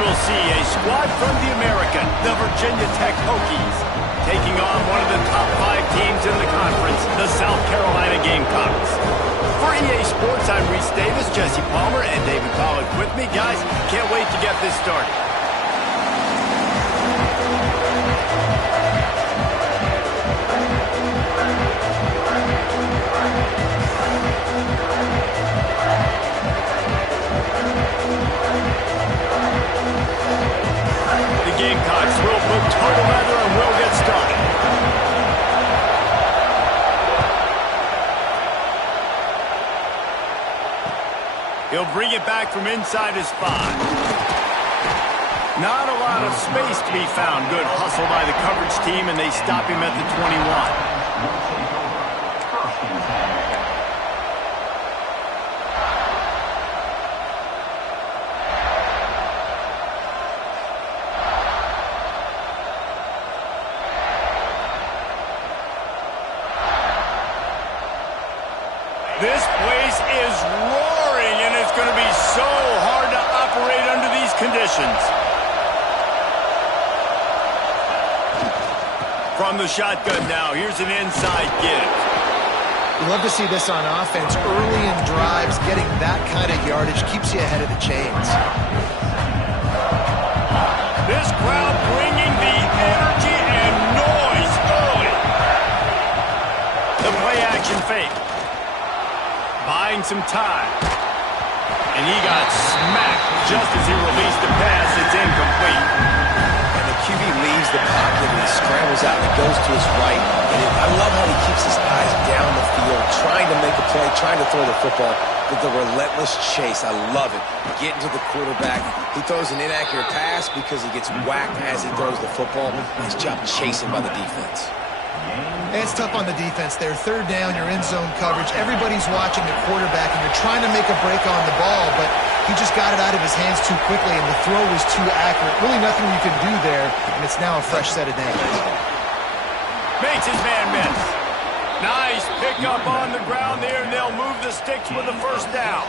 we'll see a squad from the American, the Virginia Tech Hokies, taking on one of the top 5 teams in the conference, the South Carolina Gamecocks. For EA Sports, I'm Reese Davis, Jesse Palmer, and David Pollack with me. Guys, can't wait to get this started. The Gamecocks will put total leather and will get started. He'll bring it back from inside his 5. Not a lot of space to be found. Good hustle by the coverage team, and they stop him at the 21. This place is roaring, and it's going to be so hard to operate under these conditions. From the shotgun now, here's an inside give. You love to see this on offense. Early in drives, getting that kind of yardage keeps you ahead of the chains. This crowd bringing the energy and noise early. The play action fake. Buying some time. And he got smacked just as he released the pass. It's incomplete. And the QB leaves the pocket and he scrambles out and goes to his right. And I love how he keeps his eyes down the field, trying to make a play, trying to throw the football. With the relentless chase. I love it. Getting to the quarterback. He throws an inaccurate pass because he gets whacked as he throws the football. Nice job chasing by the defense. It's tough on the defense there. Third down, you're in zone coverage. Everybody's watching the quarterback, and you're trying to make a break on the ball, but he just got it out of his hands too quickly, and the throw was too accurate. Really nothing you can do there, and it's now a fresh set of downs. Makes his man miss. Nice pickup on the ground there, and they'll move the sticks with the first down.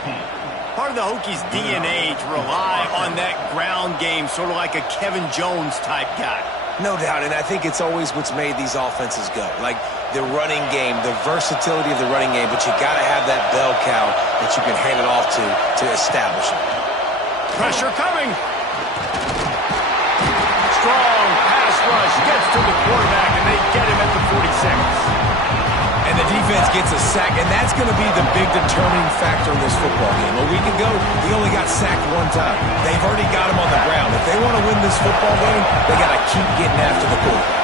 Part of the Hokies' DNA to rely on that ground game, sort of like a Kevin Jones type guy. No doubt, and I think it's always what's made these offenses go. Like the running game, the versatility of the running game, but you got to have that bell cow that you can hand it off to establish it. Pressure coming. Strong pass rush gets to the quarterback, and they get him at the 46. And the defense gets a sack, and that's going to be the big determining factor in this football game. A week ago, he only got sacked 1 time. They've already got him on the ground. If they want to win this football game, they got to keep getting after the quarterback.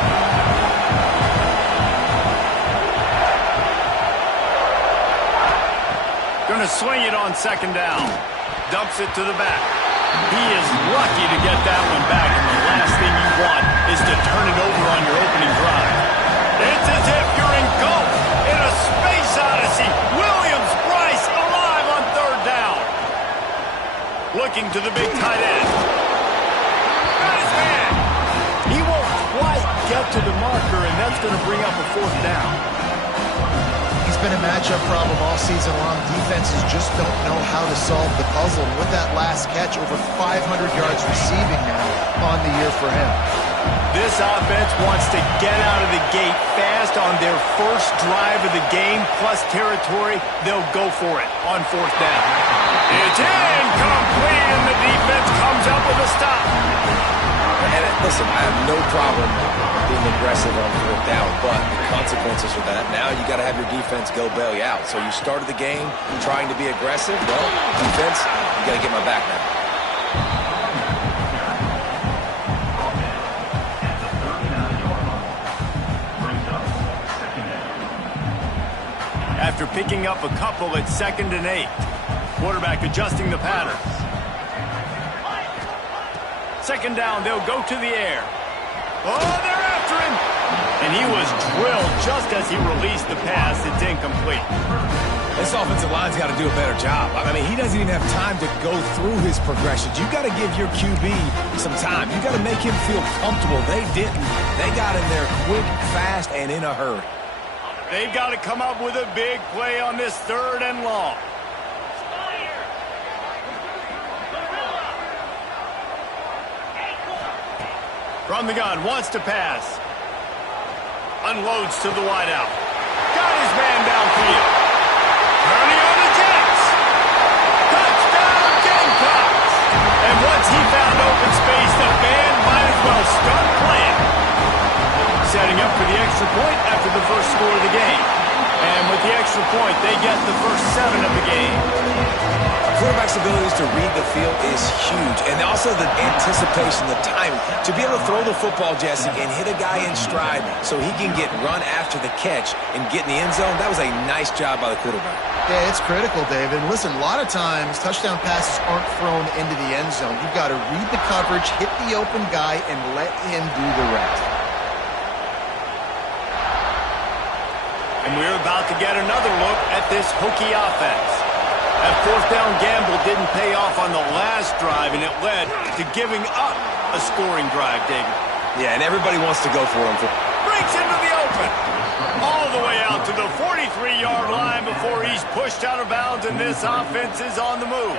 Going to swing it on 2nd down. Dumps it to the back. He is lucky to get that one back, and the last thing you want is to turn it over on your opening drive. It's as if you're engulfed in a space odyssey. Williams-Brice alive on 3rd down. Looking to the big tight end. Got his man. He won't quite get to the marker, and that's going to bring up a 4th down. He's been a matchup problem all season long. Defenses just don't know how to solve the puzzle. And with that last catch, over 500 yards receiving now on the year for him. This offense wants to get out of the gate fast on their first drive of the game, plus territory. They'll go for it on 4th down. It's incomplete, and the defense comes up with a stop. And listen, I have no problem being aggressive on 4th down, but the consequences of that, now you got to have your defense go bail you out. So you started the game trying to be aggressive. Well, defense, you got to get my back now. After picking up a couple at 2nd and 8. Quarterback adjusting the patterns. 2nd down, they'll go to the air. Oh, they're after him! And he was drilled just as he released the pass. It's incomplete. This offensive line's got to do a better job. I mean, he doesn't even have time to go through his progressions. You got to give your QB some time. You got to make him feel comfortable. They didn't. They got in there quick, fast, and in a hurry. They've got to come up with a big play on this 3rd and long. From the gun, wants to pass. Unloads to the wideout. Got his man downfield. Turning on the Jets. Touchdown, Gamecocks! And once he found open space, the band might as well start playing. Setting up for the extra point after the first score of the game. And with the extra point, they get the first 7 of the game. A quarterback's abilities to read the field is huge. And also the anticipation, the timing. To be able to throw the football, Jesse, and hit a guy in stride so he can get run after the catch and get in the end zone, that was a nice job by the quarterback. Yeah, it's critical, David. And listen, a lot of times touchdown passes aren't thrown into the end zone. You've got to read the coverage, hit the open guy, and let him do the rest. And we're about to get another look at this Hokie offense. That fourth down gamble didn't pay off on the last drive, and it led to giving up a scoring drive, David. Yeah, and everybody wants to go for him. Breaks into the open. All the way out to the 43-yard line before he's pushed out of bounds, and this offense is on the move.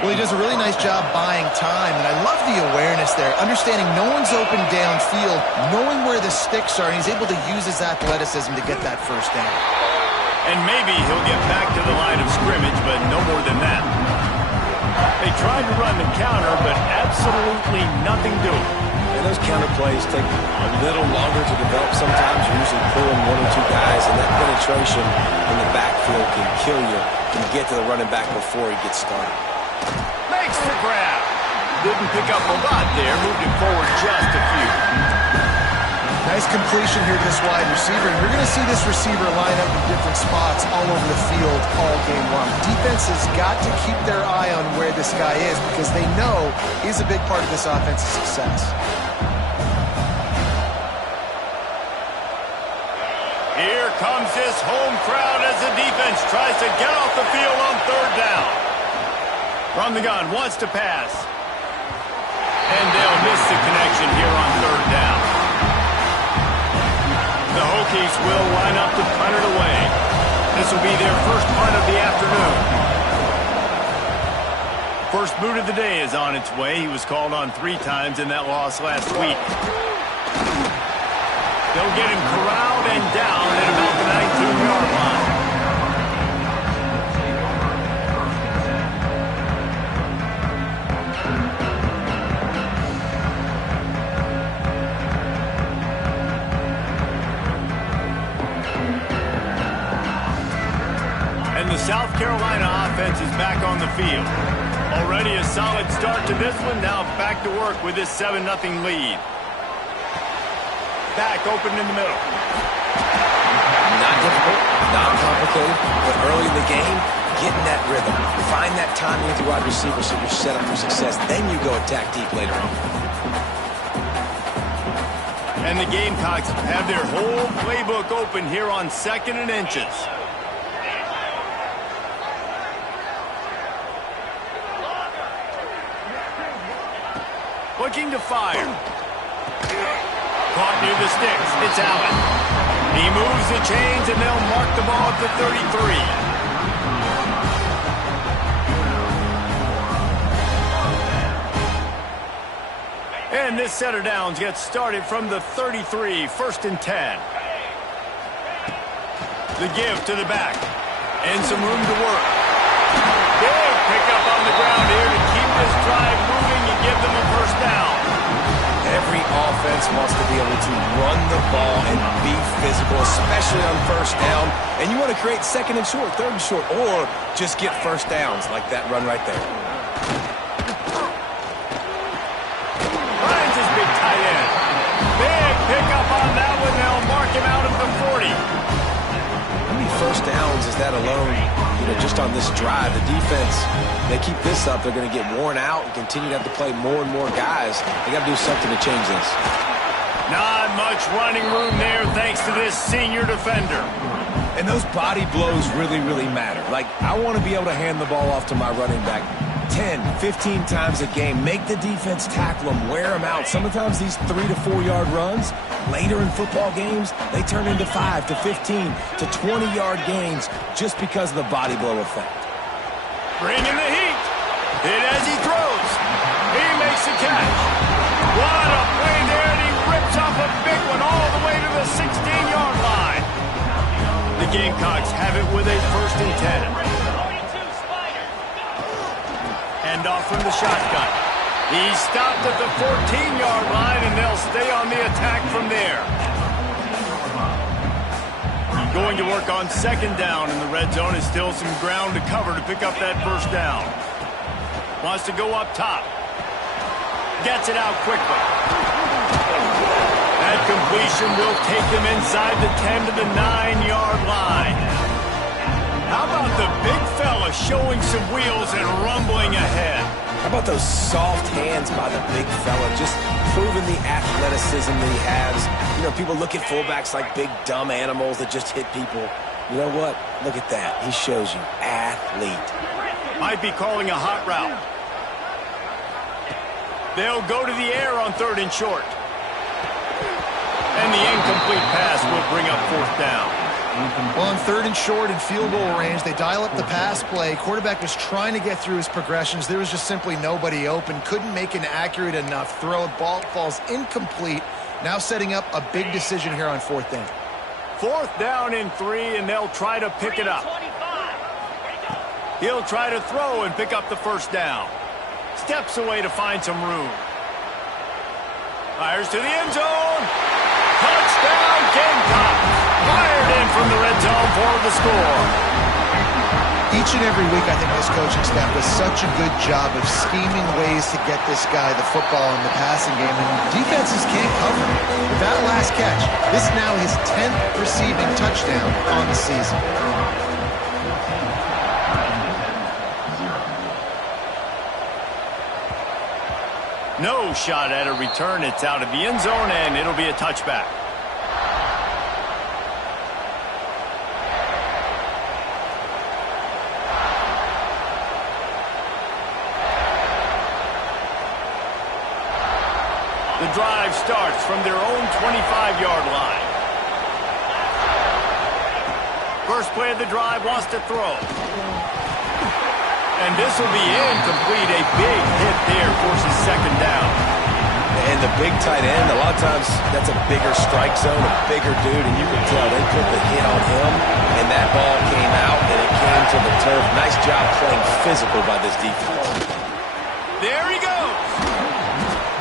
Well, he does a really nice job buying time, and I love the awareness there. Understanding no one's open downfield, knowing where the sticks are, and he's able to use his athleticism to get that first down. And maybe he'll get back to the line of scrimmage, but no more than that. They tried to run the counter, but absolutely nothing doing. And those counter plays take a little longer to develop sometimes. You're usually pulling 1 or 2 guys, and that penetration in the backfield can kill you. You can get to the running back before he gets started. Makes the grab. Didn't pick up a lot there. Moved it forward just a few. Nice completion here to this wide receiver. And you're going to see this receiver line up in different spots all over the field all game long. Defense has got to keep their eye on where this guy is because they know he's a big part of this offense's success. Here comes this home crowd as the defense tries to get off the field on third down. From the gun, wants to pass. And they'll miss the connection here on third down. The Hokies will line up to punt it away. This will be their first punt of the afternoon. First boot of the day is on its way. He was called on 3 times in that loss last week. They'll get him corralled and down at about the 19-yard line. And the South Carolina offense is back on the field. Already a solid start to this one. Now back to work with this 7-0 lead. Back open in the middle. Not difficult, not complicated, but early in the game, getting that rhythm. Find that timing with your wide receiver so you're set up for success. Then you go attack deep later on. And the Gamecocks have their whole playbook open here on 2nd and inches. Looking to fire. Caught near the sticks. It's Allen. He moves the chains, and they'll mark the ball at the 33. And this set of downs gets started from the 33, 1st and 10. The give to the back. And some room to work. Big pickup on the ground here to keep this drive moving and give them a first down. Every offense wants to be able to run the ball and be physical, especially on first down. And you want to create 2nd and short, 3rd and short, or just get first downs like that run right there. Finds his big tight end. Big pickup on that one. They'll mark him out at the 40. How many first downs is that alone? Just on this drive, the defense, they keep this up, they're going to get worn out and continue to have to play more and more guys. They got to do something to change this. Not much running room there thanks to this senior defender. And those body blows really, really matter. Like, I want to be able to hand the ball off to my running back 10, 15 times a game. Make the defense tackle them, wear them out. Sometimes these 3 to 4 yard runs, later in football games, they turn into 5 to 15 to 20 yard gains just because of the body blow effect. Bringing the heat. Hit as he throws. He makes the catch. What a play Gamecocks have it with a 1st and 10. Hand off from the shotgun. He's stopped at the 14-yard line, and they'll stay on the attack from there. Going to work on 2nd down in the red zone. Is still some ground to cover to pick up that 1st down. Wants to go up top. Gets it out quickly. That completion will take them inside the 10 to the 9-yard line. How about the big fella showing some wheels and rumbling ahead? How about those soft hands by the big fella, just proving the athleticism that he has. You know, people look at fullbacks like big, dumb animals that just hit people. You know what? Look at that. He shows you athlete. Might be calling a hot route. They'll go to the air on 3rd and short. And the incomplete pass will bring up 4th down. Well, on 3rd and short and field goal range, they dial up the pass play. Quarterback was trying to get through his progressions. There was just simply nobody open. Couldn't make an accurate enough throw. Ball falls incomplete. Now setting up a big decision here on 4th down. 4th down and 3, and they'll try to pick it up. He'll try to throw and pick up the 1st down. Steps away to find some room. Fires to the end zone. Touchdown, Gamecocks. Fired in from the red zone for the score. Each and every week, I think this coaching staff does such a good job of scheming ways to get this guy the football in the passing game, and defenses can't cover it. With that last catch, this is now his 10th receiving touchdown on the season. No shot at a return. It's out of the end zone, and it'll be a touchback. The drive starts from their own 25-yard line. First play of the drive, wants to throw. And this will be incomplete. A big hit there, forces 2nd down. And the big tight end, a lot of times that's a bigger strike zone, a bigger dude, and you can tell they put the hit on him, and that ball came out, and it came to the turf. Nice job playing physical by this defense. There he goes.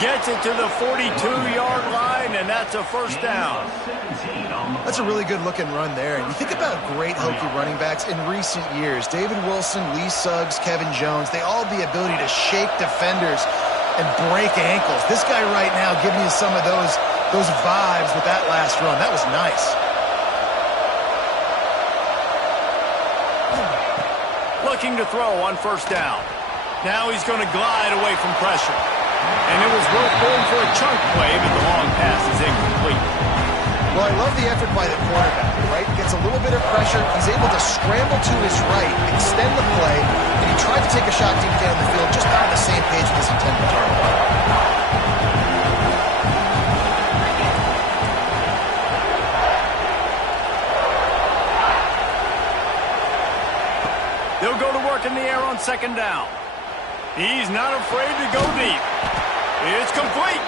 Gets it to the 42-yard line, and that's a 1st down. That's a really good-looking run there. And you think about great Hokie running backs in recent years. David Wilson, Lee Suggs, Kevin Jones, they all have the ability to shake defenders and break ankles. This guy right now giving you some of those vibes with that last run. That was nice. Looking to throw on 1st down. Now he's going to glide away from pressure. And it was worth going for a chunk play, but the long pass is incomplete. Well, I love the effort by the quarterback, right? Gets a little bit of pressure. He's able to scramble to his right, extend the play, and he tried to take a shot deep down the field, just not on the same page with his intended target. They'll go to work in the air on 2nd down. He's not afraid to go deep. It's complete.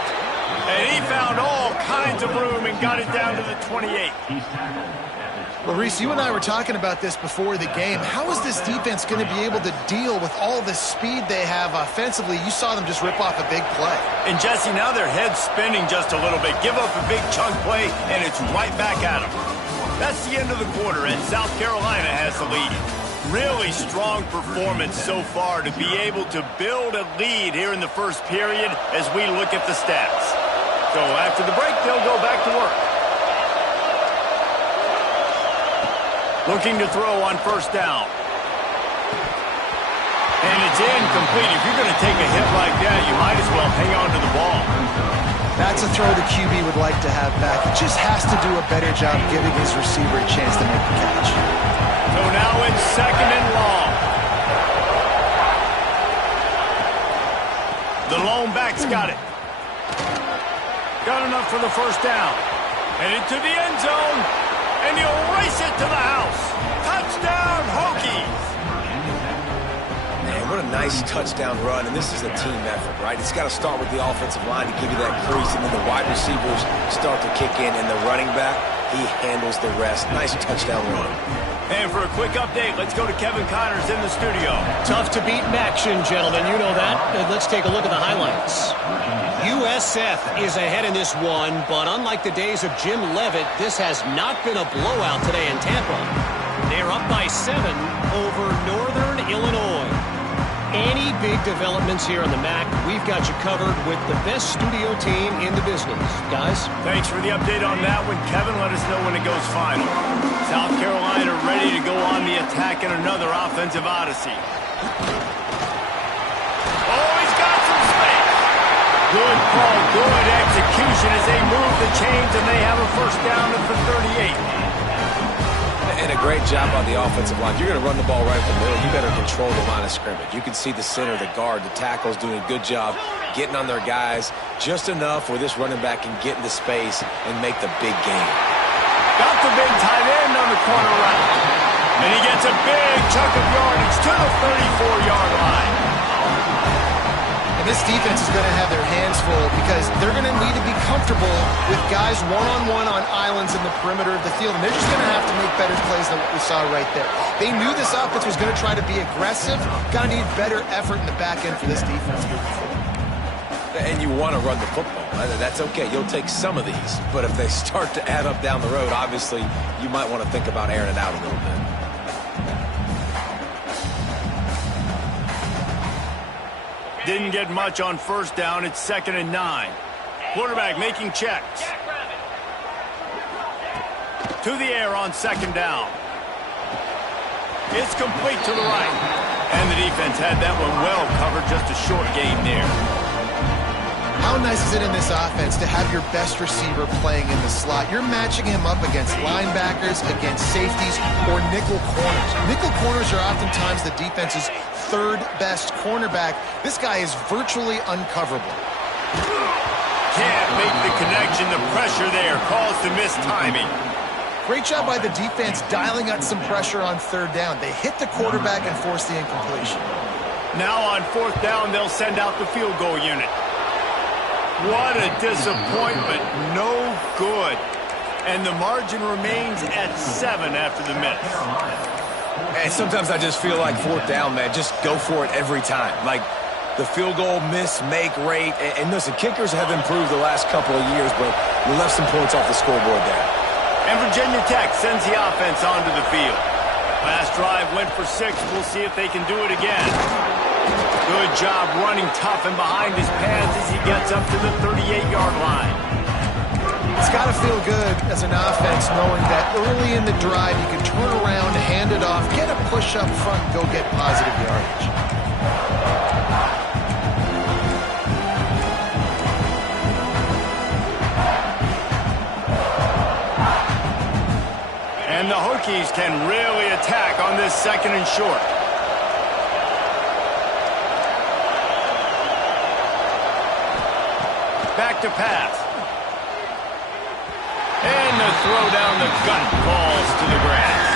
And he found all kinds of room and got it down to the 28. Well, Reese, you and I were talking about this before the game. How is this defense going to be able to deal with all the speed they have offensively? You saw them just rip off a big play. And, Jesse, now their head's spinning just a little bit. Give up a big chunk play, and it's right back at them. That's the end of the quarter, and South Carolina has the lead. Really strong performance so far to be able to build a lead here in the first period as we look at the stats. So after the break, they'll go back to work. Looking to throw on 1st down. And it's incomplete. If you're going to take a hit like that, you might as well hang on to the ball. That's a throw the QB would like to have back. He just has to do a better job giving his receiver a chance to make the catch. So now it's 2nd and long. The lone back's got it. Got enough for the 1st down. Headed to the end zone. And he'll race it to the house. Touchdown, Hokies. Man, what a nice touchdown run. And this is a team effort, right? It's got to start with the offensive line to give you that crease. And then the wide receivers start to kick in. And the running back, He handles the rest. Nice touchdown run. And for a quick update, let's go to Kevin Connors in the studio. Tough to beat in action, gentlemen. You know that. Let's take a look at the highlights. USF is ahead in this one, but unlike the days of Jim Leavitt, this has not been a blowout today in Tampa. They're up by 7 over Northern Illinois. Any big developments here on the MAC, we've got you covered with the best studio team in the business. Guys? Thanks for the update on that one, Kevin. Let us know when it goes final. South Carolina ready to go on the attack in another offensive odyssey. Oh, he's got some space. Good call, good execution as they move the chains, and they have a first down at the 38. And a great job on the offensive line. You're going to run the ball right up the middle. You better control the line of scrimmage. You can see the center, the guard, the tackles doing a good job getting on their guys just enough where this running back can get into space and make the big game. Got the big tight end on the corner route. And he gets a big chunk of yardage to the 34-yard line. And this defense is going to have their hands full because they're going to need to be comfortable with guys one-on-one on islands in the perimeter of the field. And they're just going to have to make better plays than what we saw right there. They knew this offense was going to try to be aggressive. Got to need better effort in the back end for this defense moving forward. And you want to run the football. That's okay. You'll take some of these. But if they start to add up down the road, obviously you might want to think about airing it out a little bit. Didn't get much on first down. It's 2nd and 9. Quarterback making checks. To the air on 2nd down. It's complete to the right. And the defense had that one well covered. Just a short gain there. How nice is it in this offense to have your best receiver playing in the slot? You're matching him up against linebackers, against safeties, or nickel corners. Nickel corners are oftentimes the defense's third best cornerback. This guy is virtually uncoverable. Can't make the connection. The pressure there caused the missed timing. Great job by the defense dialing up some pressure on 3rd down. They hit the quarterback and forced the incompletion. Now on 4th down, they'll send out the field goal unit. What a disappointment. No good. And the margin remains at 7 after the miss. And sometimes I just feel like 4th down, man, just go for it every time. Like the field goal miss, make rate. And listen, kickers have improved the last couple of years, but we left some points off the scoreboard there. And Virginia Tech sends the offense onto the field. Last drive went for 6. We'll see if they can do it again. Good job running tough and behind his pads as he gets up to the 38-yard line. It's got to feel good as an offense knowing that early in the drive you can turn around, hand it off, get a push up front, and go get positive yardage. And the Hokies can really attack on this 2nd and short. Back to pass. And the throw down the gut falls to the grass.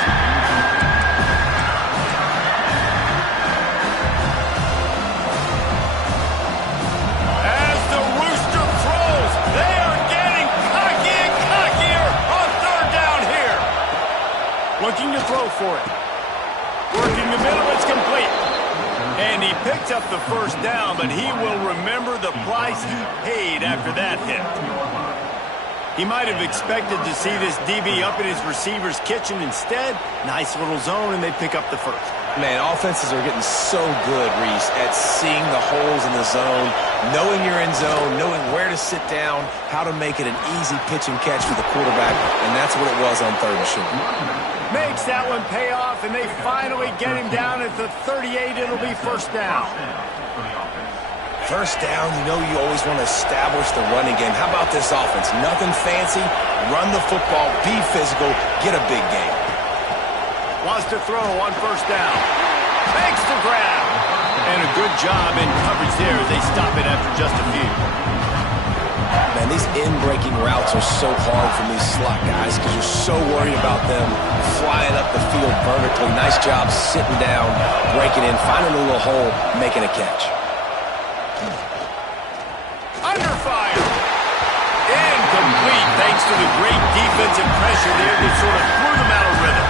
As the rooster crows, they are getting cocky and cockier on 3rd down here. Looking to throw for it. Working the middle, it's complete. And he picked up the first down, but he will remember the price he paid after that hit. He might have expected to see this DB up in his receiver's kitchen. Instead, nice little zone, and they pick up the first. Man, offenses are getting so good, Reese, at seeing the holes in the zone, knowing you're in zone, knowing where to sit down, how to make it an easy pitch and catch for the quarterback, and that's what it was on 3rd and short. Makes that one pay off, and they finally get him down at the 38. It'll be first down. First down, you know you always want to establish the running game. How about this offense? Nothing fancy. Run the football, be physical, get a big game. Wants to throw on first down. Makes the grab. And a good job in coverage there as they stop it after just a few. Man, these in-breaking routes are so hard from these slot guys because you're so worried about them flying up the field vertically. Nice job sitting down, breaking in, finding a little hole, making a catch. Under fire. Incomplete. They thanks to the great defensive pressure there that sort of threw them out of rhythm.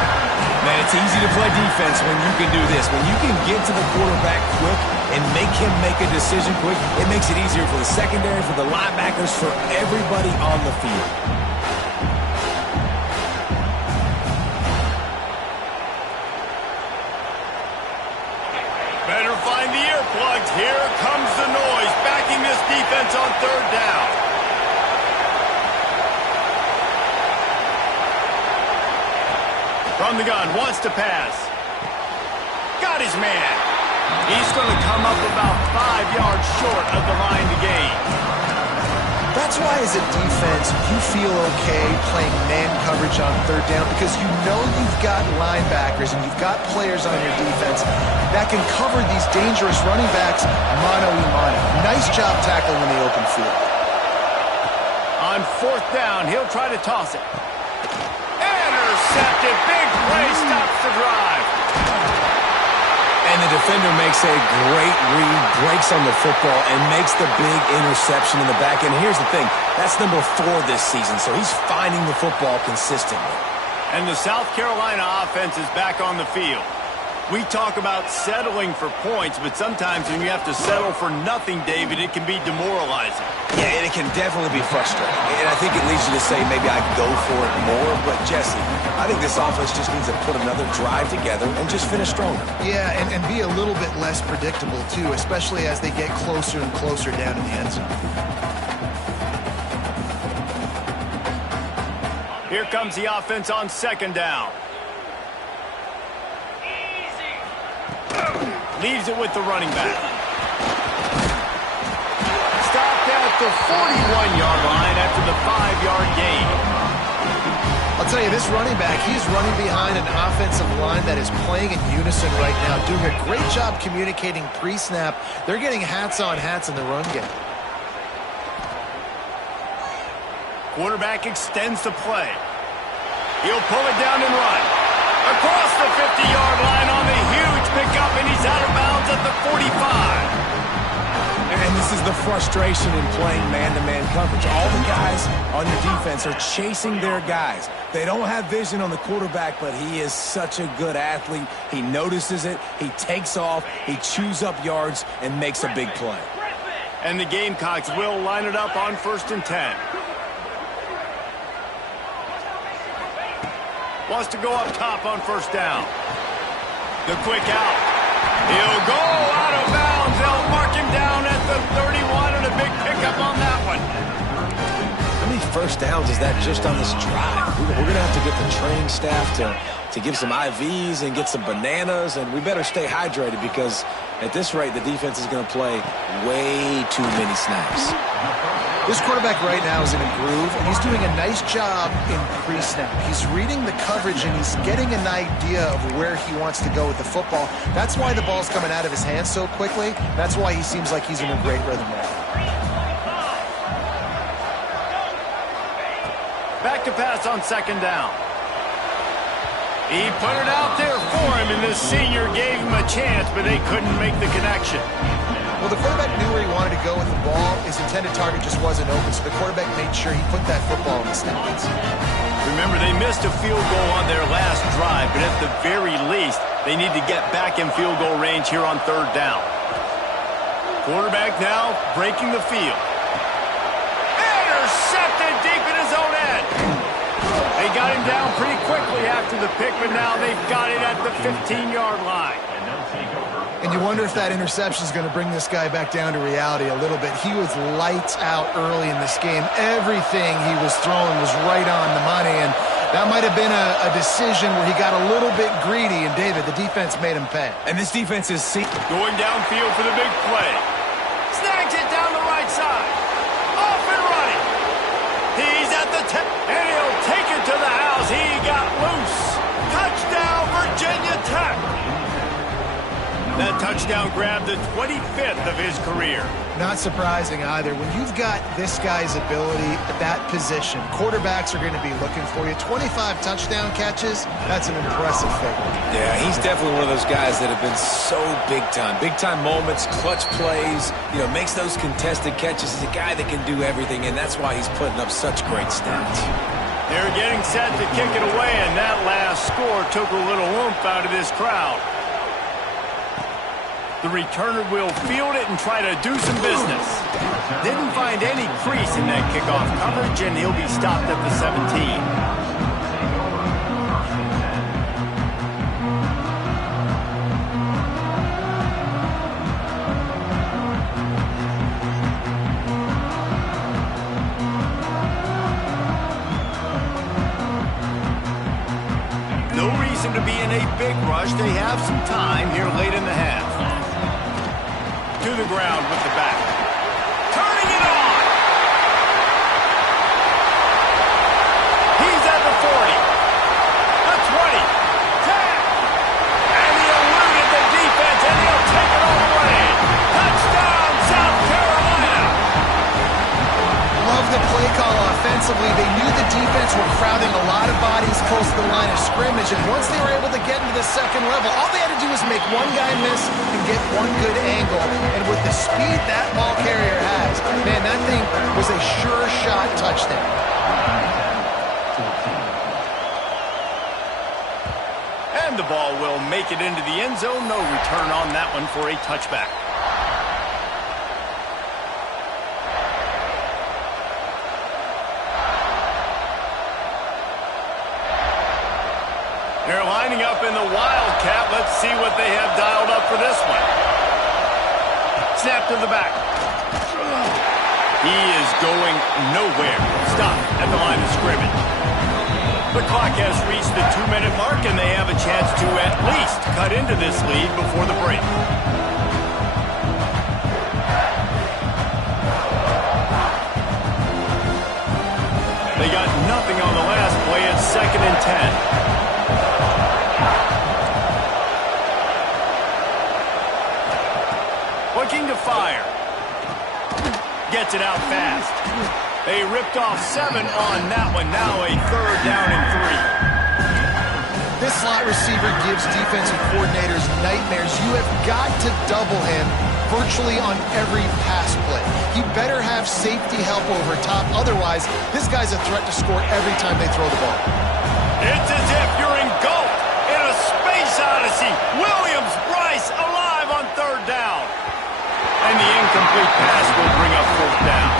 Man, it's easy to play defense when you can do this. When you can get to the quarterback quick and make him make a decision quick, it makes it easier for the secondary, for the linebackers, for everybody on the field. Better find the earplugs. Here comes the noise, backing this defense on third down. From the gun, wants to pass. Got his man. He's going to come up about 5 yards short of the line to gain. That's why as a defense, you feel okay playing man coverage on third down because you know you've got linebackers and you've got players on your defense that can cover these dangerous running backs mano-a-mano. Nice job tackling in the open field. On fourth down, he'll try to toss it. Intercepted. Big play stops the drive. And the defender makes a great read, breaks on the football, and makes the big interception in the back end. Here's the thing. That's number 4 this season, so he's finding the football consistently. And the South Carolina offense is back on the field. We talk about settling for points, but sometimes when you have to settle for nothing, David, it can be demoralizing. Yeah, and it can definitely be frustrating. And I think it leads you to say maybe I go for it more. But, Jesse, I think this offense just needs to put another drive together and just finish stronger. Yeah, and be a little bit less predictable, too, especially as they get closer and closer down in the end zone. Here comes the offense on second down. Leaves it with the running back. Stopped at the 41-yard line after the 5-yard gain. I'll tell you, this running back, he's running behind an offensive line that is playing in unison right now, doing a great job communicating pre-snap. They're getting hats on hats in the run game. Quarterback extends the play. He'll pull it down and run. Across the 50-yard line on the huge pickup, and he's out of bounds at the 45. And this is the frustration in playing man-to-man coverage. All the guys on your defense are chasing their guys. They don't have vision on the quarterback, but he is such a good athlete. He notices it, he takes off, he chews up yards, and makes a big play. And the Gamecocks will line it up on 1st and 10. Wants to go up top on first down. The quick out. He'll go out of bounds. They'll mark him down at the 31 and a big pickup on that one. How many first downs is that just on this drive? We're going to have to get the training staff to give some IVs and get some bananas, and we better stay hydrated because at this rate, the defense is going to play way too many snaps. This quarterback right now is in a groove, and he's doing a nice job in pre-snap. He's reading the coverage, and he's getting an idea of where he wants to go with the football. That's why the ball's coming out of his hands so quickly. That's why he seems like he's in a great rhythm there. Back to pass on second down. He put it out there for him, and this senior gave him a chance, but they couldn't make the connection. Well, the quarterback knew where he wanted to go with the ball. His intended target just wasn't open, so the quarterback made sure he put that football in the stands. Remember, they missed a field goal on their last drive, but at the very least, they need to get back in field goal range here on third down. Quarterback now breaking the field. Intercepted deep in his own end. They got him down pretty quickly after the pick, but now they've got it at the 15-yard line. And you wonder if that interception is going to bring this guy back down to reality a little bit. He was lights out early in this game. Everything he was throwing was right on the money, and that might have been a decision where he got a little bit greedy, and David, the defense made him pay. And this defense is going downfield for the big play. Snags it down the right side. Off and running. He's at the 10, and he'll take it to the house. He got loose. Touchdown, Virginia Tech. That touchdown grabbed the 25th of his career. Not surprising either. When you've got this guy's ability at that position, quarterbacks are going to be looking for you. 25 touchdown catches, that's an impressive figure. Yeah, he's definitely one of those guys that have been so big time. Big time moments, clutch plays, makes those contested catches. He's a guy that can do everything, and that's why he's putting up such great stats. They're getting set to kick it away, and that last score took a little oomph out of this crowd. The returner will field it and try to do some business. Didn't find any crease in that kickoff coverage, and he'll be stopped at the 17. No reason to be in a big rush. They have some time here late in the half. To the ground with the back. Turning it on! He's at the 40. The 20. 10. And he eluded the defense, and he'll take it all the way. Touchdown, South Carolina! Love the play call offensively. They knew the defense were crowding a lot of bodies close to the line of scrimmage, and once they were able to get into the second level, all they had to do was make one guy miss and get one good angle. And with the speed that ball carrier has, man, that thing was a sure shot touchdown. And the ball will make it into the end zone. No return on that one for a touchback. They're lining up in the Wildcat. Let's see what they have dialed up for this one. Snap to the back. He is going nowhere. Stop at the line of scrimmage. The clock has reached the 2-minute mark, and they have a chance to at least cut into this lead before the break. They got nothing on the last play. It's 2nd and 10. Looking to fire. Gets it out fast. They ripped off 7 on that one. Now a 3rd down and 3. This slot receiver gives defensive coordinators nightmares. You have got to double him virtually on every pass play. He better have safety help over top. Otherwise, this guy's a threat to score every time they throw the ball. It's as if you're engulfed in a space odyssey. Williams Brice alive on 3rd down. And the incomplete pass will bring up 4th down.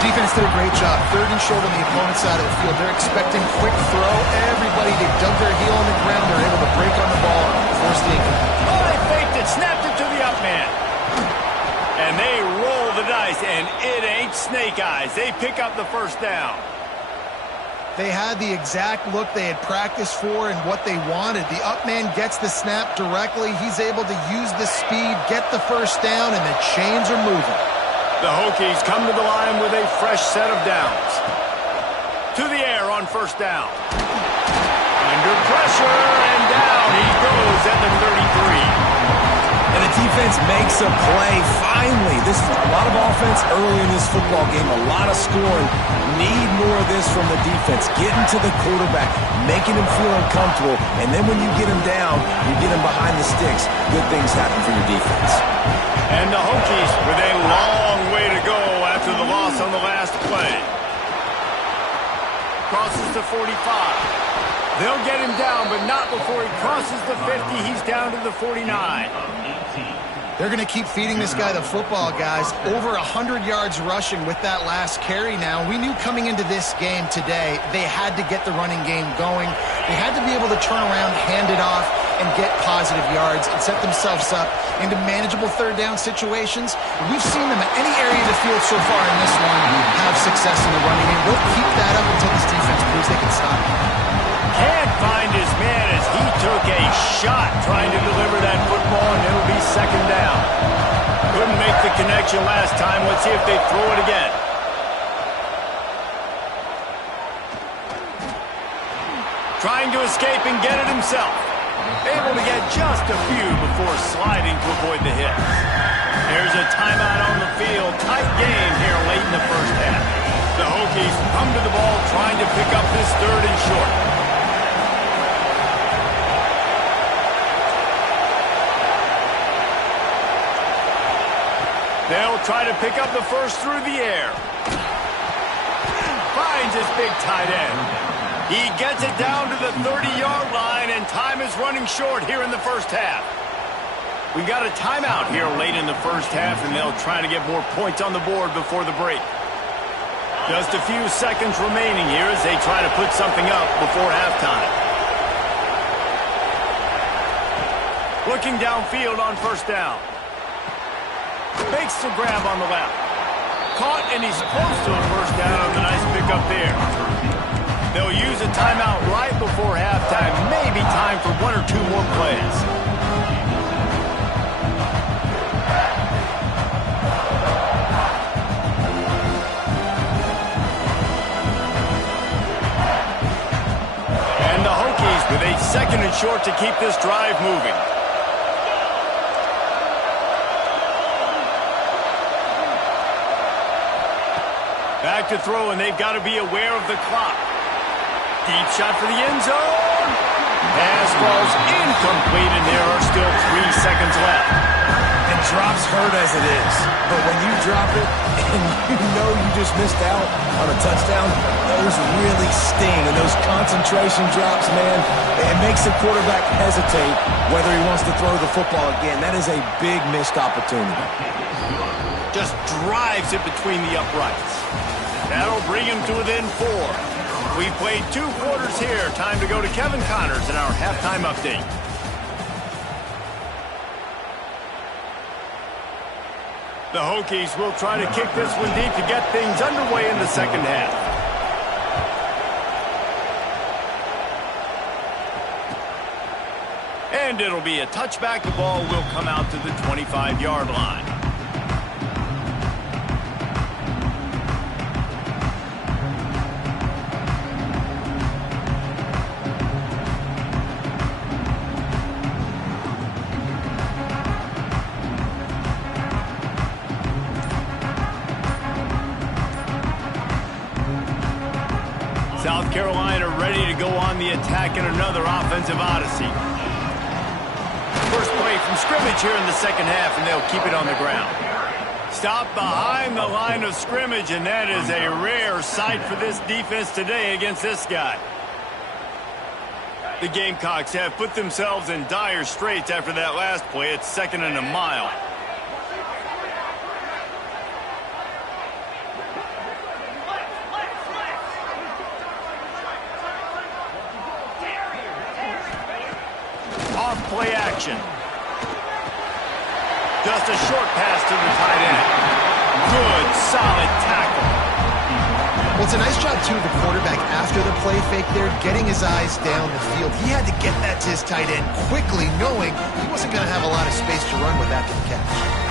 Defense did a great job. 3rd and short on the opponent's side of the field. They're expecting quick throw. Everybody, they dug their heel on the ground. They're able to break on the ball, force the incomplete. Oh, they faked it, snapped it to the up man. And they roll the dice, and it ain't snake eyes. They pick up the 1st down. They had the exact look they had practiced for and what they wanted. The up man gets the snap directly. He's able to use the speed, get the 1st down, and the chains are moving. The Hokies come to the line with a fresh set of downs. To the air on 1st down. Under pressure, and down he goes at the 33. And the defense makes a play. Finally, this is a lot of offense early in this football game, a lot of scoring. Need more of this from the defense. Getting to the quarterback, making him feel uncomfortable, and then when you get him down, you get him behind the sticks. Good things happen for your defense. And the Hokies with a long way to go after the loss on the last play. Crosses the 45. They'll get him down, but not before he crosses the 50. He's down to the 49. They're going to keep feeding this guy the football, guys. Over 100 yards rushing with that last carry now. We knew coming into this game today, they had to get the running game going. They had to be able to turn around, hand it off, and get positive yards and set themselves up into manageable 3rd down situations. We've seen them at any area of the field so far in this one have success in the running game. They'll keep that up until this defense proves they can stop it. Can't find his man as he took a shot trying to deliver that football, and it'll be 2nd down. Couldn't make the connection last time. Let's see if they throw it again. Trying to escape and get it himself. Able to get just a few before sliding to avoid the hit. There's a timeout on the field. Tight game here late in the first half. The Hokies come to the ball trying to pick up this 3rd and short. They'll try to pick up the first through the air. Finds his big tight end. He gets it down to the 30-yard line, and time is running short here in the first half. We got a timeout here late in the first half, and they'll try to get more points on the board before the break. Just a few seconds remaining here as they try to put something up before halftime. Looking downfield on first down. Makes the grab on the left. Caught, and he's close to a first down on the nice pickup there. They'll use a timeout right before halftime. Maybe time for 1 or 2 more plays. And the Hokies with a 2nd and short to keep this drive moving. Back to throw, and they've got to be aware of the clock. Deep shot for the end zone. Pass falls incomplete, and there are still 3 seconds left. And drops hurt as it is. But when you drop it and you know you just missed out on a touchdown, those really sting. And those concentration drops, man, it makes the quarterback hesitate whether he wants to throw the football again. That is a big missed opportunity. Just drives it between the uprights. That'll bring him to within 4. We've played 2 quarters here. Time to go to Kevin Connors in our halftime update. The Hokies will try to kick this one deep to get things underway in the second half. And it'll be a touchback. The ball will come out to the 25-yard line. South Carolina ready to go on the attack in another offensive odyssey. First play from scrimmage here in the second half, and they'll keep it on the ground. Stop behind the line of scrimmage, and that is a rare sight for this defense today against this guy. The Gamecocks have put themselves in dire straits after that last play. It's 2nd and a mile. Play action. Just a short pass to the tight end. Good, solid tackle. Well, it's a nice job, too, of the quarterback after the play fake there, getting his eyes down the field. He had to get that to his tight end quickly, knowing he wasn't going to have a lot of space to run with after the catch.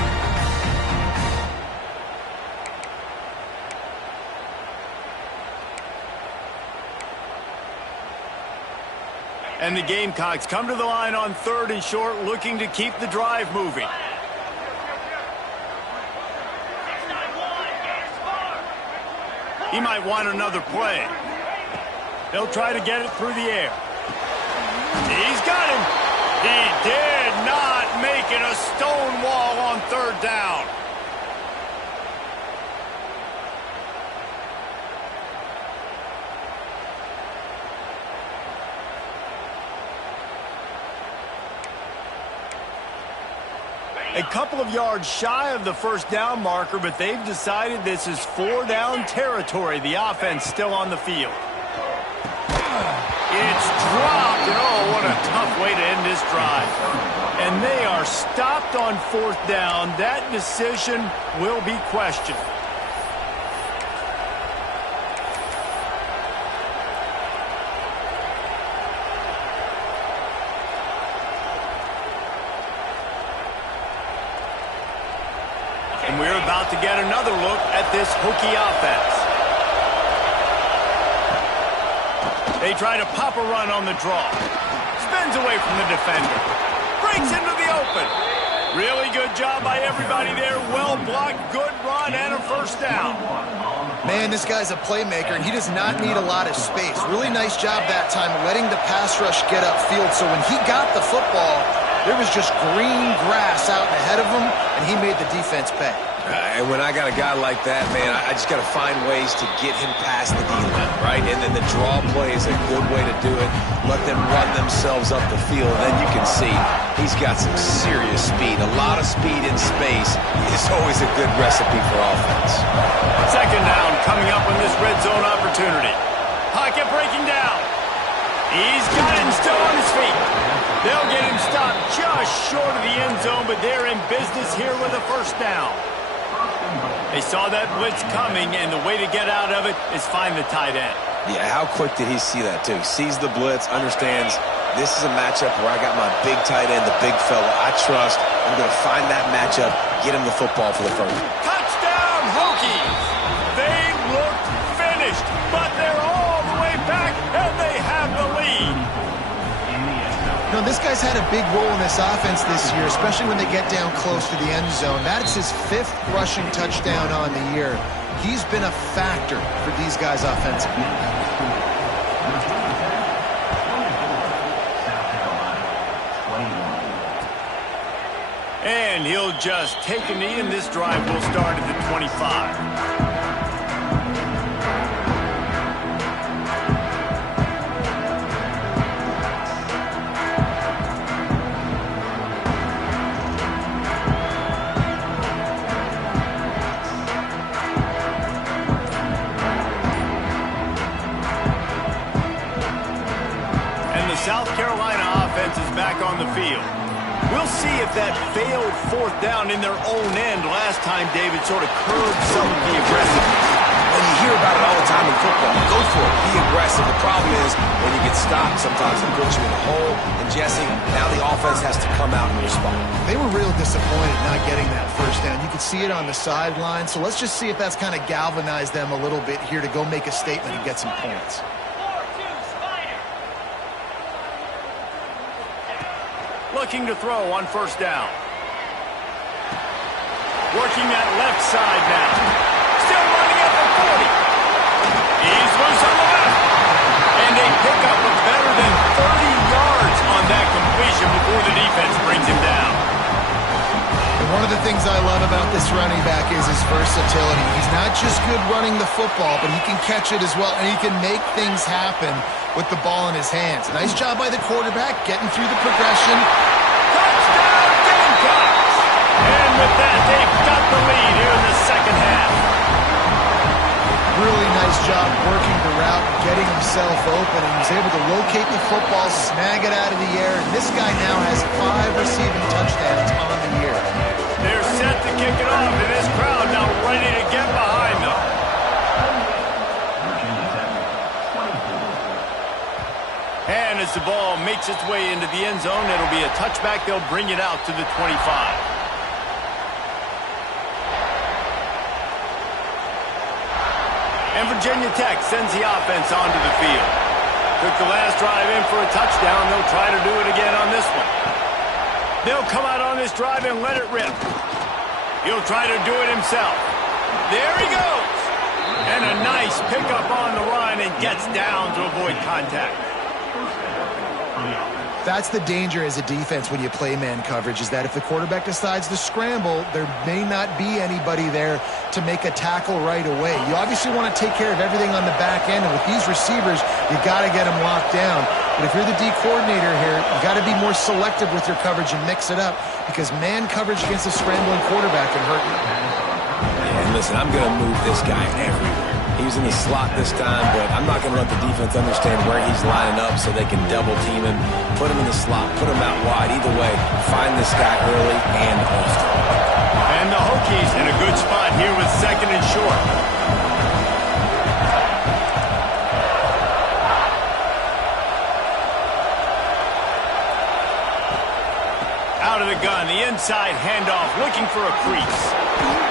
And the Gamecocks come to the line on 3rd and short, looking to keep the drive moving. He might want another play. They'll try to get it through the air. He's got him. He did not make it a stone wall on 3rd down. A couple of yards shy of the first down marker, but they've decided this is 4-down territory. The offense still on the field. It's dropped, and oh, what a tough way to end this drive. And they are stopped on 4th down. That decision will be questioned. And we're about to get another look at this Hokie offense. They try to pop a run on the draw. Spins away from the defender. Breaks into the open. Really good job by everybody there. Well blocked, good run, and a first down. Man, this guy's a playmaker, and he does not need a lot of space. Really nice job that time letting the pass rush get upfield. So when he got the football, there was just green grass out ahead of him, and he made the defense pay. And when I got a guy like that, man, I just got to find ways to get him past the D-line, right? And then the draw play is a good way to do it. Let them run themselves up the field, and then you can see he's got some serious speed. A lot of speed in space is always a good recipe for offense. Second down coming up on this red zone opportunity. Pocket breaking down. He's got it and still on his feet. They'll get him stopped just short of the end zone, but they're in business here with a first down. They saw that blitz coming, and the way to get out of it is find the tight end. Yeah, how quick did he see that, too? Sees the blitz, understands this is a matchup where I got my big tight end, the big fella I trust. I'm going to find that matchup, get him the football for the first. Touchdown, Hokies! They looked finished, but they're all the way back, and they have the lead. You know, this guy's had a big role in this offense this year, especially when they get down close to the end zone. That's his 5th rushing touchdown on the year. He's been a factor for these guys offensively. And he'll just take a knee, and this drive will start at the 25. South Carolina offense is back on the field. We'll see if that failed 4th down in their own end last time, David, sort of curbed some of the aggressiveness. When you hear about it all the time in football, go for it, be aggressive. The problem is when you get stopped, sometimes it puts you in a hole. And Jesse, now the offense has to come out and respond. They were real disappointed not getting that first down. You could see it on the sideline. So let's just see if that's kind of galvanized them a little bit here to go make a statement and get some points. Looking to throw on first down. Working that left side now. Still running at the 40. He's loose on the left. And a pickup of better than 30 yards on that completion before the defense brings him down. And one of the things I love about this running back is his versatility. He's not just good running the football, but he can catch it as well, and he can make things happen with the ball in his hands. Nice job by the quarterback, getting through the progression. Touchdown, Gamecocks! And with that, they've got the lead here in the second half. Really nice job working the route, getting himself open, and he's able to locate the football, snag it out of the air, and this guy now has 5 receiving touchdowns on the year. They're set to kick it off, and this crowd now ready to get behind them. And as the ball makes its way into the end zone, it'll be a touchback. They'll bring it out to the 25. And Virginia Tech sends the offense onto the field. Took the last drive in for a touchdown. They'll try to do it again on this one. They'll come out on this drive and let it rip. He'll try to do it himself. There he goes. And a nice pickup on the run and gets down to avoid contact. That's the danger as a defense when you play man coverage, is that if the quarterback decides to scramble, there may not be anybody there to make a tackle right away. You obviously want to take care of everything on the back end, and with these receivers, you got to get them locked down. But if you're the D coordinator here, you got to be more selective with your coverage and mix it up, because man coverage against a scrambling quarterback can hurt you. And listen, I'm going to move this guy everywhere. He's in the slot this time, but I'm not going to let the defense understand where he's lining up so they can double team him, put him in the slot, put him out wide. Either way, find this guy early and often. And the Hokies in a good spot here with second and short. Out of the gun, the inside handoff, looking for a crease.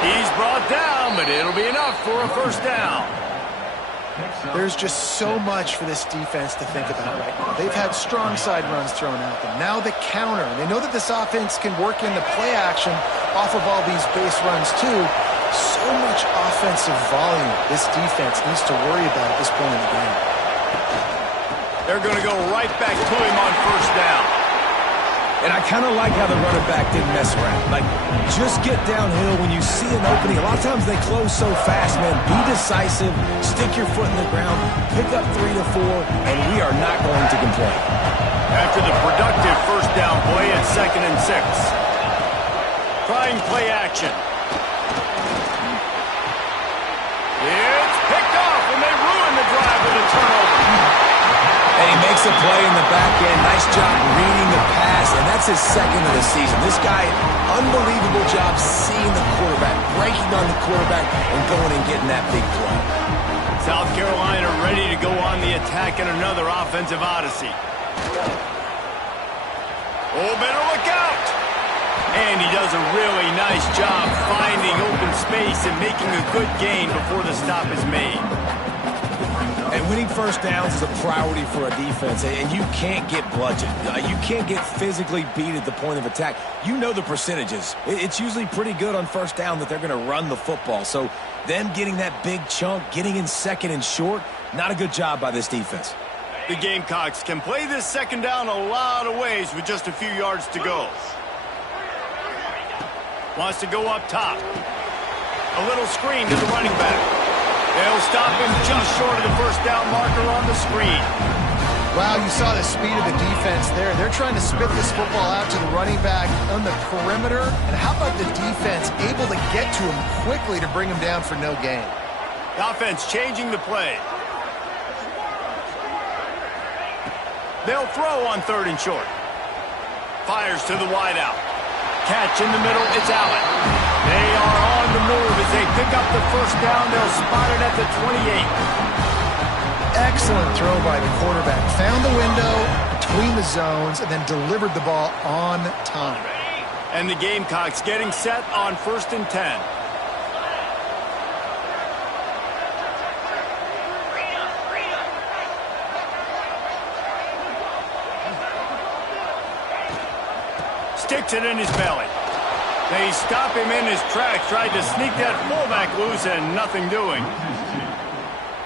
He's brought down, but it'll be enough for a first down. There's just so much for this defense to think about right now. They've had strong side runs thrown at them. Now the counter. They know that this offense can work into play action off of all these base runs too. So much offensive volume this defense needs to worry about at this point in the game. They're going to go right back to him on first down. And I kind of like how the running back didn't mess around. Like, just get downhill when you see an opening. A lot of times they close so fast, man. Be decisive, stick your foot in the ground, pick up 3 to 4, and we are not going to complain. After the productive first down play at 2nd and 6. Trying play action. It's picked off, and they ruin the drive with a turnover. And he makes a play in the back end. Nice job reading the pass, and that's his 2nd of the season. This guy, unbelievable job seeing the quarterback, breaking on the quarterback, and going and getting that big play. South Carolina ready to go on the attack in another offensive odyssey. Oh, better look out! And he does a really nice job finding open space and making a good gain before the stop is made. And winning first downs is a priority for a defense, and you can't get bludgeoned. You can't get physically beat at the point of attack. You know the percentages. It's usually pretty good on first down that they're going to run the football. So them getting that big chunk, getting in 2nd and short, not a good job by this defense. The Gamecocks can play this 2nd down a lot of ways with just a few yards to go. Wants to go up top. A little screen to the running back. They'll stop him just short of the first down marker on the screen. Wow, you saw the speed of the defense there. They're trying to spit this football out to the running back on the perimeter. And how about the defense able to get to him quickly to bring him down for no gain? The offense changing the play. They'll throw on 3rd and short. Fires to the wideout. Catch in the middle, it's Allen. They are on the move as they pick up the first down. They'll spot it at the 28. Excellent throw by the quarterback. Found the window between the zones and then delivered the ball on time. And the Gamecocks getting set on 1st and 10. Sticks it in his belly. They stop him in his tracks, tried to sneak that fullback loose, and nothing doing.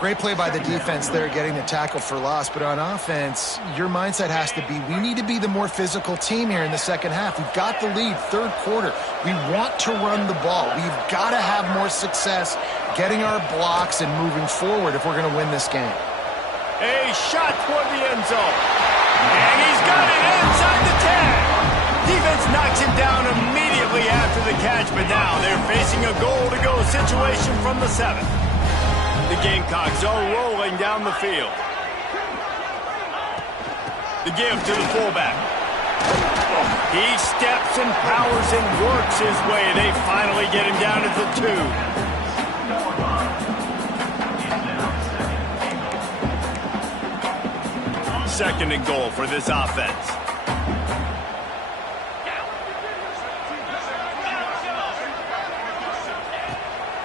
Great play by the defense there, getting the tackle for loss. But on offense, your mindset has to be, we need to be the more physical team here in the 2nd half. We've got the lead, 3rd quarter. We want to run the ball. We've got to have more success getting our blocks and moving forward if we're going to win this game. A shot toward the end zone. And he's got it inside the 10. Defense knocks him down immediately after the catch, but now they're facing a goal-to-go situation from the 7. The Gamecocks are rolling down the field. The give to the fullback. He steps and powers and works his way. They finally get him down at the 2. 2nd and goal for this offense.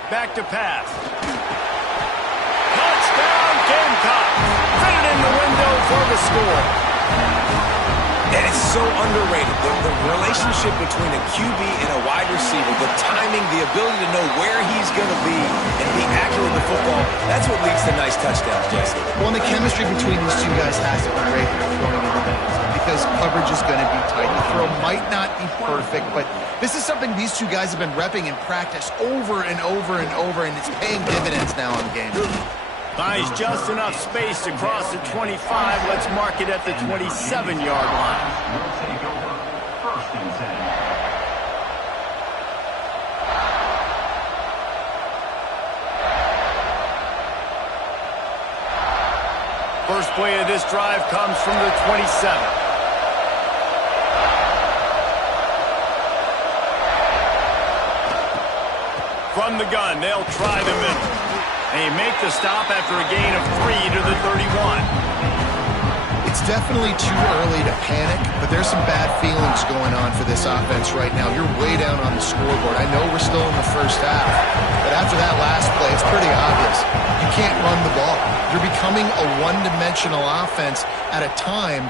Back to pass. Touchdown, Gamecocks. Fit it in the window for the score. And it's so underrated. The relationship between a QB and a wide receiver, the timing, the ability to know where he's going to be and be accurate with the football, that's what leads to nice touchdowns, Jesse. Well, and the chemistry between these two guys has to be great going into the because coverage is going to be tight. The throw might not be perfect, but this is something these two guys have been repping in practice over and over and over, and it's paying dividends now in game. Buys just enough space to cross the 25. Let's mark it at the 27-yard line. First play of this drive comes from the 27. From the gun, they'll try the middle. They make the stop after a gain of 3 to the 31. It's definitely too early to panic, but there's some bad feelings going on for this offense right now. You're way down on the scoreboard. I know we're still in the first half, but after that last play, it's pretty obvious. You can't run the ball. a one-dimensional offense at a time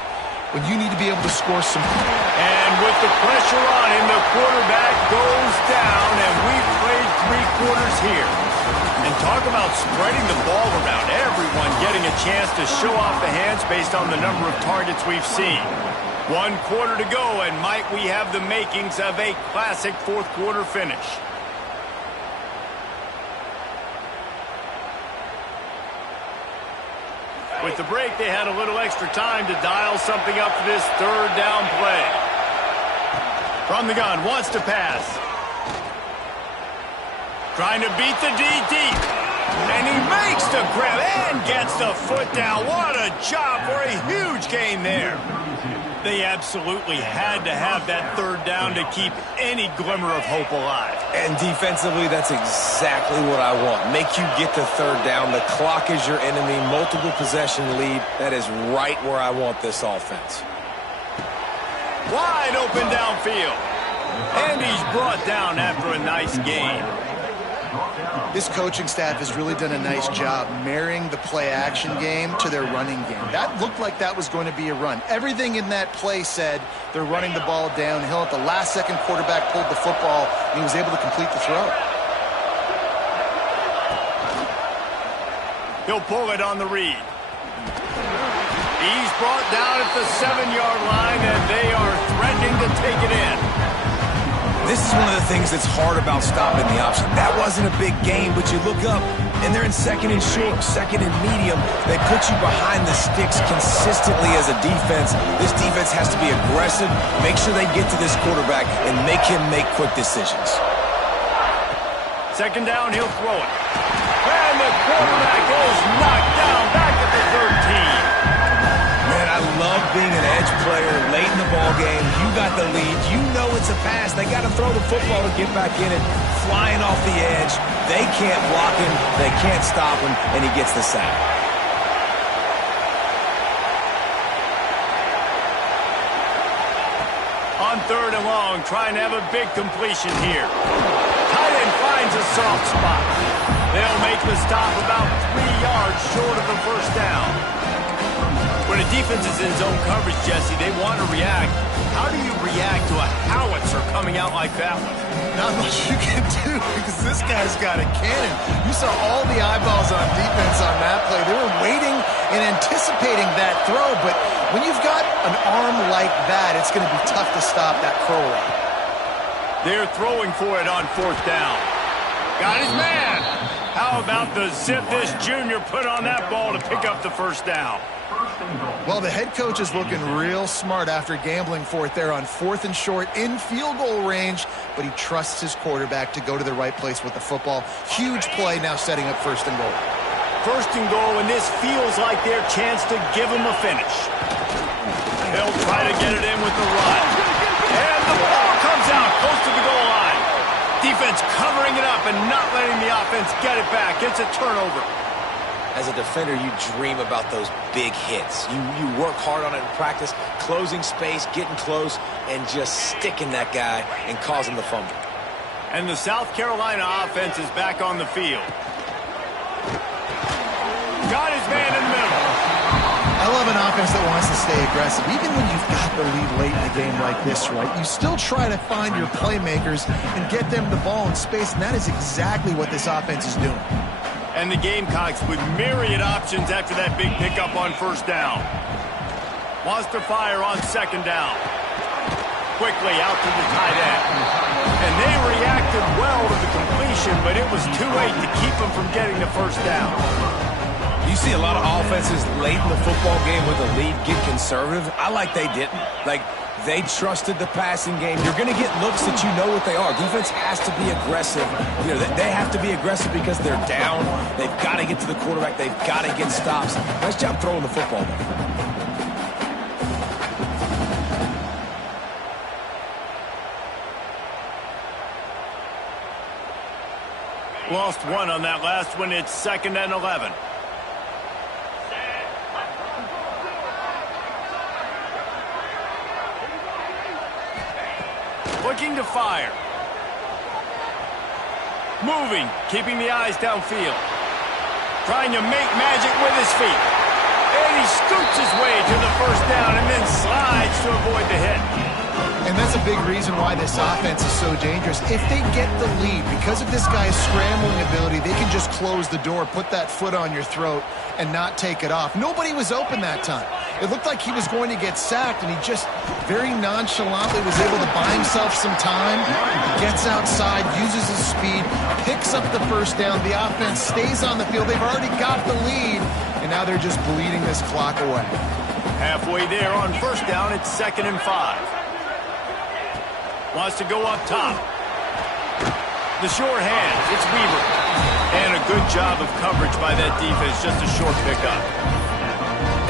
when you need to be able to score some. And with the pressure on him, the quarterback goes down, and we've played 3 quarters here. And talk about spreading the ball around, everyone getting a chance to show off the hands based on the number of targets we've seen. 1 quarter to go, and might we have the makings of a classic fourth-quarter finish. With the break, they had a little extra time to dial something up for this third down play. From the gun, wants to pass. Trying to beat the D deep. And he makes the grab and gets the foot down. What a job for a huge gain there. They absolutely had to have that third down to keep any glimmer of hope alive. And defensively, that's exactly what I want. Make you get the third down. The clock is your enemy. Multiple possession lead. That is right where I want this offense. Wide open downfield. And he's brought down after a nice gain. This coaching staff has really done a nice job marrying the play-action game to their running game. That looked like that was going to be a run. Everything in that play said they're running the ball downhill. At the last second, quarterback pulled the football, and he was able to complete the throw. He'll pull it on the read. He's brought down at the 7-yard line, and they are threatening to take it in. This is one of the things that's hard about stopping the option. That wasn't a big gain, but you look up, and they're in second and short, second and medium. They put you behind the sticks consistently as a defense. This defense has to be aggressive, make sure they get to this quarterback, and make him make quick decisions. Second down, he'll throw it. And the quarterback is knocked down back at the 13. Man, I love being an edge player late in the ball game. You got the lead. You know it's a pass. They got to throw the football to get back in it. Flying off the edge. They can't block him. They can't stop him, and he gets the sack. On third and long, trying to have a big completion here. Tight end finds a soft spot. They'll make the stop about 3 yards short of the first down. When a defense is in zone coverage, Jesse, they want to react. How do you react to a howitzer coming out like that one? Not much you can do because this guy's got a cannon. You saw all the eyeballs on defense on that play. They were waiting and anticipating that throw, but when you've got an arm like that, it's going to be tough to stop that curl route. They're throwing for it on fourth down. Got his man. How about the zip this junior put on that ball to pick up the first down? Well, the head coach is looking real smart after gambling for it there on fourth and short in field goal range, but he trusts his quarterback to go to the right place with the football. Huge play now setting up first and goal. First and goal, and this feels like their chance to give him a finish. They'll try to get it in with the run. And the ball comes out close to the goal line. Defense covering it up and not letting the offense get it back. It's a turnover. As a defender, you dream about those big hits. You work hard on it in practice, closing space, getting close, and just sticking that guy and causing the fumble. And the South Carolina offense is back on the field. Got his man in the middle. I love an offense that wants to stay aggressive. Even when you've got the lead late in the game like this, right, you still try to find your playmakers and get them the ball in space, and that is exactly what this offense is doing. And the Gamecocks with myriad options after that big pickup on first down. Wants to fire on second down. Quickly out to the tight end. And they reacted well to the completion, but it was too late to keep them from getting the first down. You see a lot of offenses late in the football game with a lead get conservative. I like they didn't. Like, they trusted the passing game. You're going to get looks that you know what they are. Defense has to be aggressive. You know, they have to be aggressive because they're down. They've got to get to the quarterback. They've got to get stops. Nice job throwing the football. Lost one on that last one. It's 2nd and 11. Looking to fire. Moving, keeping the eyes downfield. Trying to make magic with his feet. he scoots his way to the first down and then slides to avoid the hit. And that's a big reason why this offense is so dangerous. If they get the lead, because of this guy's scrambling ability, they can just close the door, put that foot on your throat, and not take it off. Nobody was open that time. It looked like he was going to get sacked, and he just very nonchalantly was able to buy himself some time. He gets outside, uses his speed, picks up the first down. The offense stays on the field. They've already got the lead, and now they're just bleeding this clock away. Halfway there on first down, it's 2nd and 5. Wants to go up top. The short hands, it's Weaver. And a good job of coverage by that defense, just a short pickup.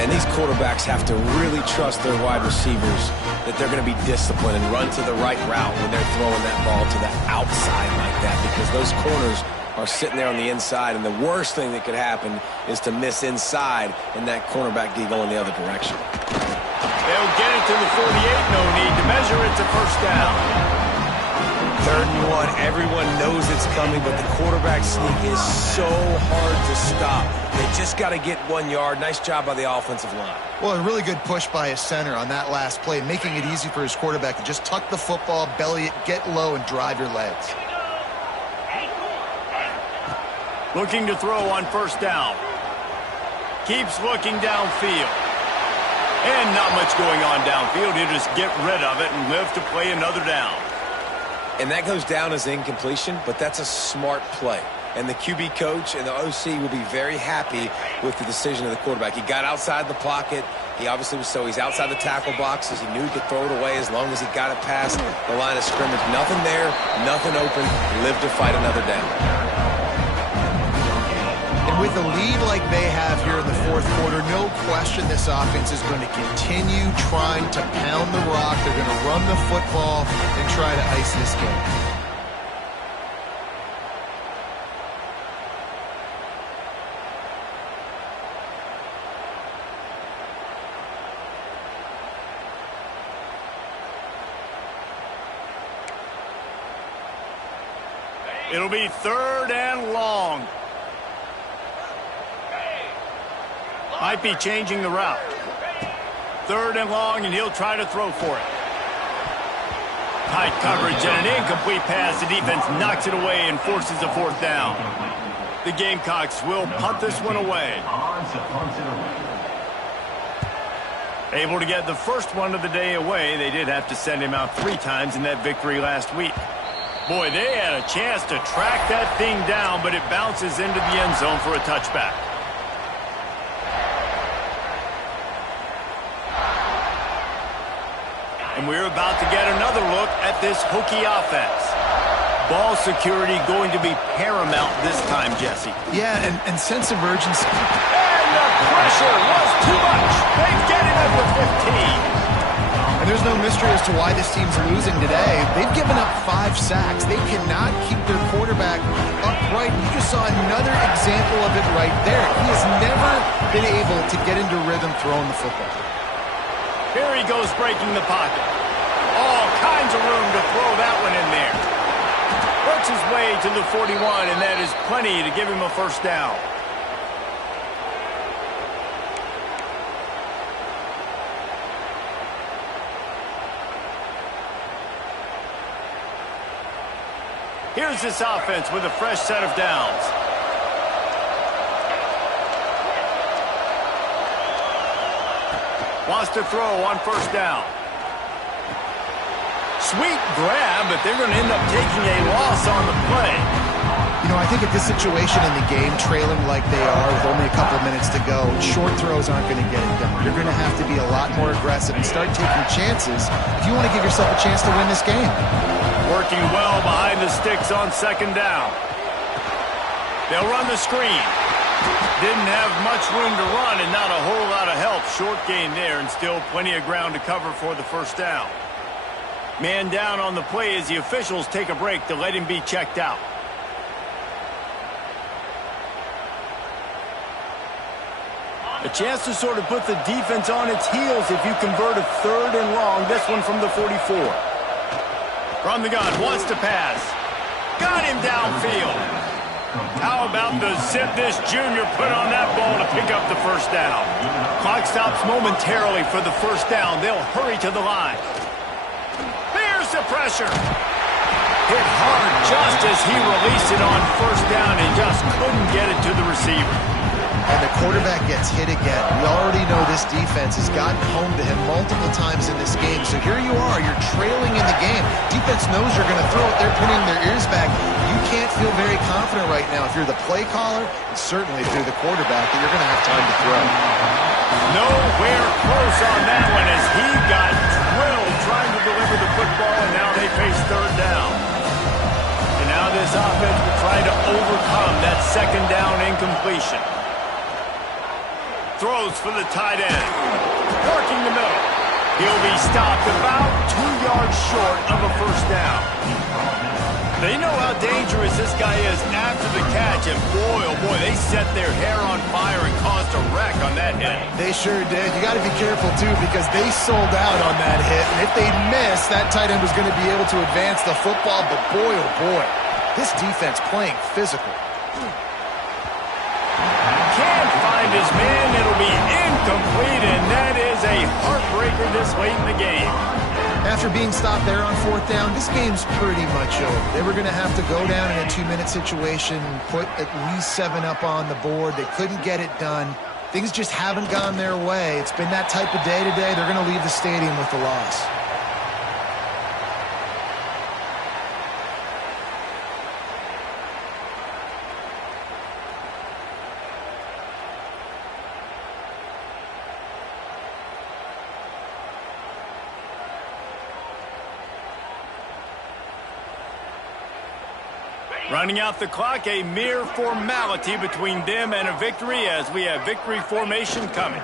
And these quarterbacks have to really trust their wide receivers that they're going to be disciplined and run to the right route when they're throwing that ball to the outside like that, because those corners are sitting there on the inside, and the worst thing that could happen is to miss inside and that cornerback be going the other direction. They'll get it to the 48, no need to measure it to first down. 3rd and 1, everyone knows it's coming, but the quarterback sneak is so hard to stop. They just got to get 1 yard. Nice job by the offensive line. Well, a really good push by his center on that last play, making it easy for his quarterback to just tuck the football, belly it, get low, and drive your legs. Looking to throw on first down. Keeps looking downfield. And not much going on downfield. He'll just get rid of it and live to play another down. And that goes down as incompletion, but that's a smart play. And the QB coach and the OC will be very happy with the decision of the quarterback. He got outside the pocket. He obviously was he's outside the tackle boxes. He knew he could throw it away as long as he got it past the line of scrimmage. Nothing there, nothing open. Live to fight another down. With a lead like they have here in the 4th quarter, no question this offense is going to continue trying to pound the rock. They're going to run the football and try to ice this game. It'll be 3rd and long. Might be changing the route. 3rd and long, and he'll try to throw for it. Tight coverage and an incomplete pass. The defense knocks it away and forces a 4th down. The Gamecocks will punt this one away. Able to get the first one of the day away. They did have to send him out 3 times in that victory last week. Boy, they had a chance to track that thing down, but it bounces into the end zone for a touchback. And we're about to get another look at this Hokie offense. Ball security going to be paramount this time, Jesse. Yeah, and sense of urgency. And the pressure was too much. They get it at the 15. And there's no mystery as to why this team's losing today. They've given up 5 sacks. They cannot keep their quarterback upright. You just saw another example of it right there. He has never been able to get into rhythm throwing the football. Here he goes breaking the pocket. All kinds of room to throw that one in there. Works his way to the 41, and that is plenty to give him a first down. Here's this offense with a fresh set of downs. Wants to throw on first down. Sweet grab, but they're going to end up taking a loss on the play. You know, I think at this situation in the game, trailing like they are with only a couple of minutes to go, short throws aren't going to get it done. You're going to have to be a lot more aggressive and start taking chances if you want to give yourself a chance to win this game. Working well behind the sticks on second down. They'll run the screen. Didn't have much room to run and not a whole lot of help. Short gain there and still plenty of ground to cover for the first down. Man down on the play as the officials take a break to let him be checked out. A chance to sort of put the defense on its heels if you convert a 3rd and long. This one from the 44. From the gun, wants to pass. Got him downfield. How about the zip this junior put on that ball to pick up the first down? Clock stops momentarily for the first down. They'll hurry to the line. Here's the pressure. Hit hard just as he released it on first down and just couldn't get it to the receiver. And the quarterback gets hit again. We already know this defense has gotten home to him multiple times in this game. So here you are, you're trailing in the game. Defense knows you're going to throw it. They're pinning their ears back. You can't feel very confident right now if you're the play caller, and certainly if you're the quarterback, that you're going to have time to throw. Nowhere close on that one as he got drilled trying to deliver the football, and now they face third down. And now this offense will try to overcome that second down incompletion. Throws for the tight end. Working the middle. He'll be stopped about 2 yards short of a first down. They know how dangerous this guy is after the catch, and boy, oh boy, they set their hair on fire and caused a wreck on that hit. They sure did. You got to be careful, too, because they sold out on that hit, and if they'd missed, that tight end was going to be able to advance the football, but boy, oh boy, this defense playing physical. Can't find his man. It'll be incomplete, and that is a heartbreaker this late in the game. After being stopped there on fourth down, this game's pretty much over. They were going to have to go down in a 2-minute situation and put at least 7 up on the board. They couldn't get it done. Things just haven't gone their way. It's been that type of day today. They're going to leave the stadium with the loss. Running out the clock, a mere formality between them and a victory as we have victory formation coming.